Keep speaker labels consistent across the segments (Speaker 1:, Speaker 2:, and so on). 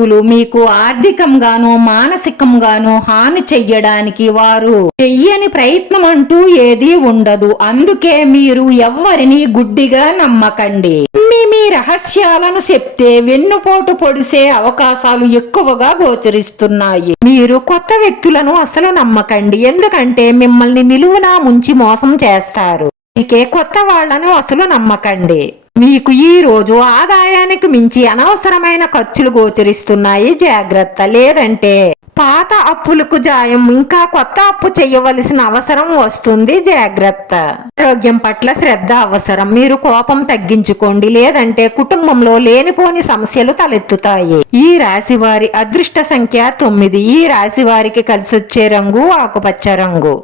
Speaker 1: జంతువులు మీకు ఆర్థికంగానో మానసికంగానో హాని చెయ్యడానికి వారు చెయ్యని ప్రయత్నం అంటూ ఏదీ ఉండదు. అందుకే మీరు ఎవ్వరిని గుడ్డిగా నమ్మకండి. మీ మీ రహస్యాలను చెప్తే వెన్నుపోటు పొడిసే అవకాశాలు ఎక్కువగా గోచరిస్తున్నాయి. మీరు కొత్త వ్యక్తులను అసలు నమ్మకండి. ఎందుకంటే మిమ్మల్ని నిలువునా ముంచి మోసం చేస్తారు. అందుకే కొత్త వాళ్ళను అసలు నమ్మకండి. మీకు ఈ రోజు ఆదాయానికి మించి అనవసరమైన ఖర్చులు గోచరిస్తున్నాయి. జాగ్రత్త. లేదంటే పాత అప్పులకు జాయం ఇంకా కొత్త అప్పు చేయవలసిన అవసరం వస్తుంది. జాగ్రత్త. ఆరోగ్యం పట్ల శ్రద్ధ అవసరం. మీరు కోపం తగ్గించుకోండి. లేదంటే కుటుంబంలో లేనిపోని సమస్యలు తలెత్తుతాయి. ఈ రాశి వారి అదృష్ట సంఖ్య తొమ్మిది. ఈ రాశి వారికి కలిసొచ్చే రంగు ఆకుపచ్చ రంగు.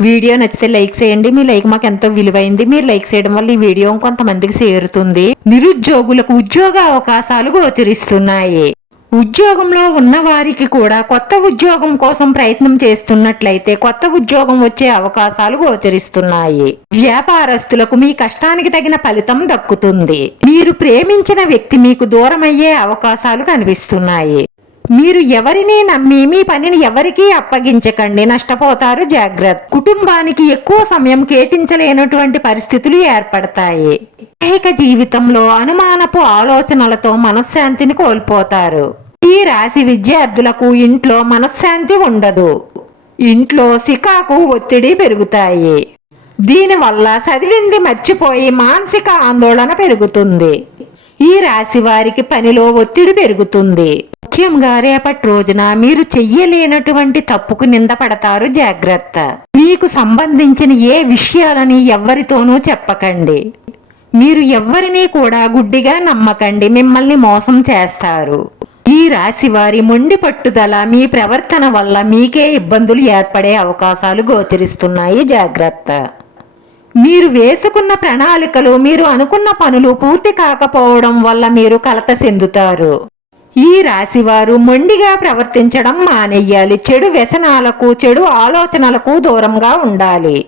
Speaker 1: వీడియో నచ్చితే లైక్ చేయండి. మీ లైక్ మాకు ఎంతో విలువైంది. మీరు లైక్ చేయడం వల్ల ఈ వీడియో కొంతమందికి చేరుతుంది. నిరుద్యోగులకు ఉద్యోగ అవకాశాలు గోచరిస్తున్నాయి. ఉద్యోగంలో ఉన్న వారికి కూడా కొత్త ఉద్యోగం కోసం ప్రయత్నం చేస్తున్నట్లయితే కొత్త ఉద్యోగం వచ్చే అవకాశాలు గోచరిస్తున్నాయి. వ్యాపారస్తులకు మీ కష్టానికి తగిన ఫలితం దక్కుతుంది. మీరు ప్రేమించిన వ్యక్తి మీకు దూరమయ్యే అవకాశాలు కనిపిస్తున్నాయి. మీరు ఎవరిని నమ్మి మీ పనిని ఎవరికీ అప్పగించకండి. నష్టపోతారు జాగ్రత్త. కుటుంబానికి ఎక్కువ సమయం కేటించలేనటువంటి పరిస్థితులు ఏర్పడతాయి. ఐహిక జీవితంలో అనుమానపు ఆలోచనలతో మనశ్శాంతిని కోల్పోతారు. ఈ రాశి విద్యార్థులకు ఇంట్లో మనశ్శాంతి ఉండదు. ఇంట్లో సికాకు ఒత్తిడి పెరుగుతాయి. దీనివల్ల చదివింది మర్చిపోయి మానసిక ఆందోళన పెరుగుతుంది. ఈ రాశి వారికి పనిలో ఒత్తిడి పెరుగుతుంది. ముఖ్యంగా రేపటి రోజున మీరు చెయ్యలేనటువంటి తప్పుకు నిందపడతారు జాగ్రత్త. మీకు సంబంధించిన ఏ విషయాలని ఎవ్వరితోనూ చెప్పకండి. మీరు ఎవ్వరినీ కూడా గుడ్డిగా నమ్మకండి మిమ్మల్ని మోసం చేస్తారు. ఈ రాశి వారి మొండి పట్టుదల మీ ప్రవర్తన వల్ల మీకే ఇబ్బందులు ఏర్పడే అవకాశాలు గోచరిస్తున్నాయి జాగ్రత్త. మీరు వేసుకున్న ప్రణాళికలు మీరు అనుకున్న పనులు పూర్తి కాకపోవడం వల్ల మీరు కలత చెందుతారు. ఈ రాశివారు మొండిగా ప్రవర్తించడం మానేయాలి. చెడు వ్యసనాలకు చెడు ఆలోచనలకు దూరంగా ఉండాలి.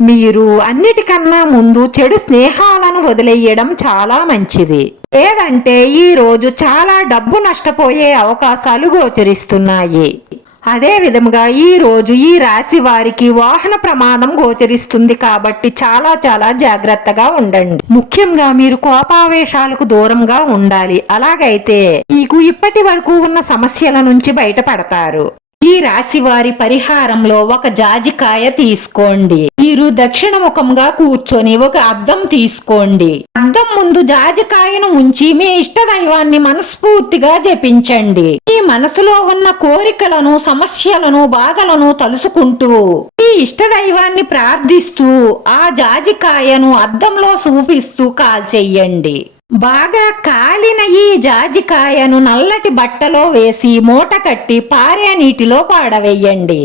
Speaker 1: మీరు అన్నిటికన్నా ముందు చెడు స్నేహాలను వదిలేయడం చాలా మంచిది. లేదంటే ఈ రోజు చాలా డబ్బు నష్టపోయే అవకాశాలు గోచరిస్తున్నాయి. అదే విధముగా ఈ రోజు ఈ రాశి వారికి వాహన ప్రమాదం గోచరిస్తుంది కాబట్టి చాలా చాలా జాగ్రత్తగా ఉండండి. ముఖ్యంగా మీరు కోపావేశాలకు దూరంగా ఉండాలి. అలాగైతే మీకు ఇప్పటి వరకు ఉన్న సమస్యల నుంచి బయటపడతారు. ఈ రాశి వారి పరిహారంలో ఒక జాజికాయ తీసుకోండి. మీరు దక్షిణ ముఖంగా కూర్చొని ఒక అద్దం తీసుకోండి. అద్దం ముందు జాజికాయను ఉంచి మీ ఇష్ట దైవాన్ని మనస్ఫూర్తిగా జపించండి. మీ మనసులో ఉన్న కోరికలను సమస్యలను బాధలను తలుసుకుంటూ మీ ఇష్ట దైవాన్ని ప్రార్థిస్తూ ఆ జాజికాయను అద్దంలో చూపిస్తూ కాల్చెయ్యండి బాగా కాలిన ఈ జాజికాయను నల్లటి బట్టలో వేసి మూట కట్టి పారే నీటిలో పాడవేయండి.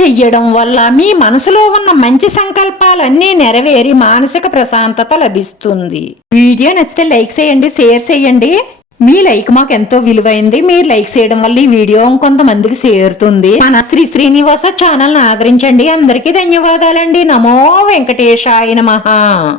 Speaker 1: చెయ్యడం వల్ల మీ మనసులో ఉన్న మంచి సంకల్పాలన్నీ నెరవేరి మానసిక ప్రశాంతత లభిస్తుంది. వీడియో నచ్చితే లైక్ చేయండి షేర్ చేయండి. మీ లైక్ మాకు ఎంతో విలువైంది. మీరు లైక్ చేయడం వల్ల ఈ వీడియో కొంతమందికి చేరుతుంది. మన శ్రీ శ్రీనివాస ఛానల్ ఆదరించండి. అందరికీ ధన్యవాదాలండి. నమో వెంకటేశాయ మహా